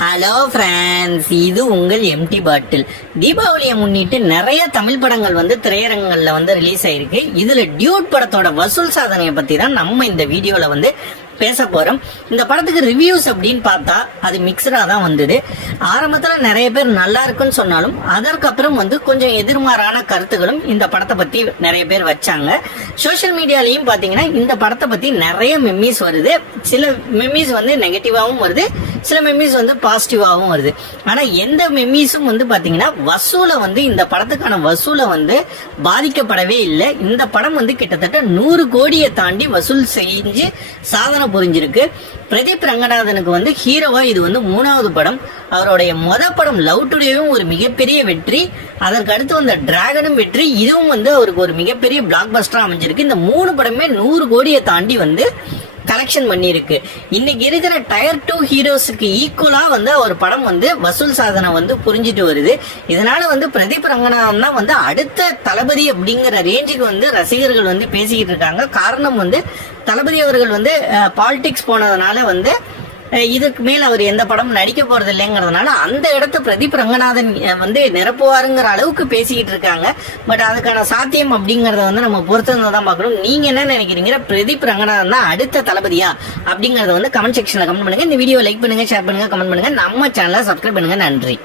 Hello friends, இது உங்கள் empty பாட்டில். தீபாவளியை முன்னிட்டு நிறைய தமிழ் படங்கள் திரையரங்குகள்ல ரிலீஸ் ஆயிருக்கு. இதுல டியூட் படத்தோட வசூல் சாதனையை பத்தி தான் நம்ம இந்த வீடியோல பேச போறோம். இந்த படத்துக்கு ரிவ்யூஸ் அப்படின்னு பார்த்தா அது மிக்சடா தான் வந்தது. ஆரம்பத்துல நிறைய பேர் நல்லா இருக்குன்னு சொன்னாலும் அதற்கப்புறம் கொஞ்சம் எதிர்மாறான கருத்துகளும் இந்த படத்தை பத்தி நிறைய பேர் வச்சாங்க. சோசியல் மீடியாலையும் பாத்தீங்கன்னா இந்த படத்தை பத்தி நிறைய மெம்மீஸ் வருது. சில மெம்மீஸ் நெகட்டிவாவும் வருது, சில மெம்மீஸ் பாசிட்டிவாவும் வருது. ஆனா எந்த மெம்மீஸும் பாத்தீங்கன்னா வசூலை இந்த படத்துக்கான வசூலை பாதிக்கப்படவே இல்லை. இந்த படம் கிட்டத்தட்ட 100 கோடியை தாண்டி வசூல் செஞ்சு சாதனை புரிஞ்சிருக்கு. பிரதீப் ரங்கநாதனுக்கு ஹீரோவா இது 3வது படம். அவருடைய படம் லவ் டுடேவும் ஒரு மிகப்பெரிய வெற்றி. அதற்கு அடுத்து வந்த டிராகனும் வெற்றி. இதுவும் அவருக்கு ஒரு மிகப்பெரிய பிளாக் பஸ்டரா அமைஞ்சிருக்கு. இந்த 3 படமே 100 கோடியை தாண்டி கலெக்ஷன் பண்ணிருக்கு. இன்னைக்கு இருக்கிற டயர் 2 ஹீரோஸுக்கு ஈக்குவலா ஒரு படம் வசூல் சாதனை புரிஞ்சிட்டு வருது. இதனால பிரதீப் ரங்கநாதன் தான் அடுத்த தளபதி அப்படிங்கிற ரேஞ்சுக்கு ரசிகர்கள் பேசிக்கிட்டு இருக்காங்க. காரணம் தளபதி அவர்கள் பாலிடிக்ஸ் போனதுனால இதுக்கு மேல அவர் எந்த படமும் நடிக்க போறது இல்லைங்கிறதுனால அந்த இடத்த பிரதீப் ரங்கநாதன் நிரப்புவாருங்கிற அளவுக்கு பேசிக்கிட்டு இருக்காங்க. பட் அதுக்கான சாத்தியம் அப்படிங்கறத நம்ம பொறுத்திருந்தான் பார்க்கணும். நீங்க என்ன நினைக்கிறீங்க? பிரதீப் ரங்கநாதன் தான் அடுத்த தளபதியா அப்படிங்கறத கமெண்ட் செக்ஷன்ல கமெண்ட் பண்ணுங்க. இந்த வீடியோ லைக் பண்ணுங்க, ஷேர் பண்ணுங்க, கமெண்ட் பண்ணுங்க. நம்ம சேனலை சப்ஸ்கிரைப் பண்ணுங்க. நன்றி.